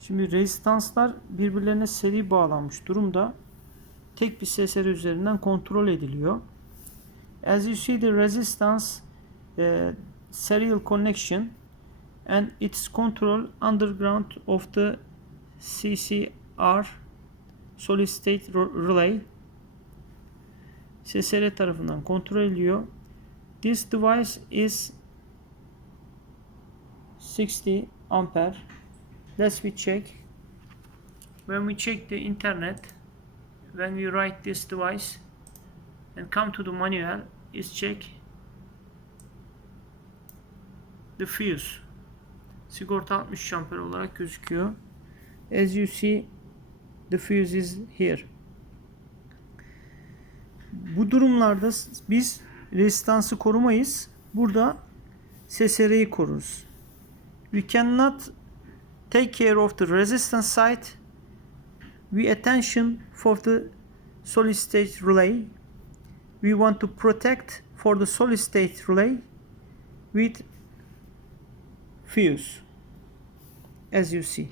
Şimdi rezistanslar birbirlerine seri bağlanmış durumda. Tek bir SSR üzerinden kontrol ediliyor. As you see the resistance uh, serial connection and its control underground of the CCR solid state relay SSR tarafından kontrol ediliyor. This device is 60 ampere. Let's we check. When we check the internet, when we write this device and come to the manual, is check the fuse. Sigorta 60 ampere olarak gözüküyor. As you see, the fuse is here. Bu durumlarda biz rezistansı korumayız. Burada SSR'yi koruruz. We cannot take care of the resistance side. We attention for the solid state relay. We want to protect for the solid state relay with fuse as you see.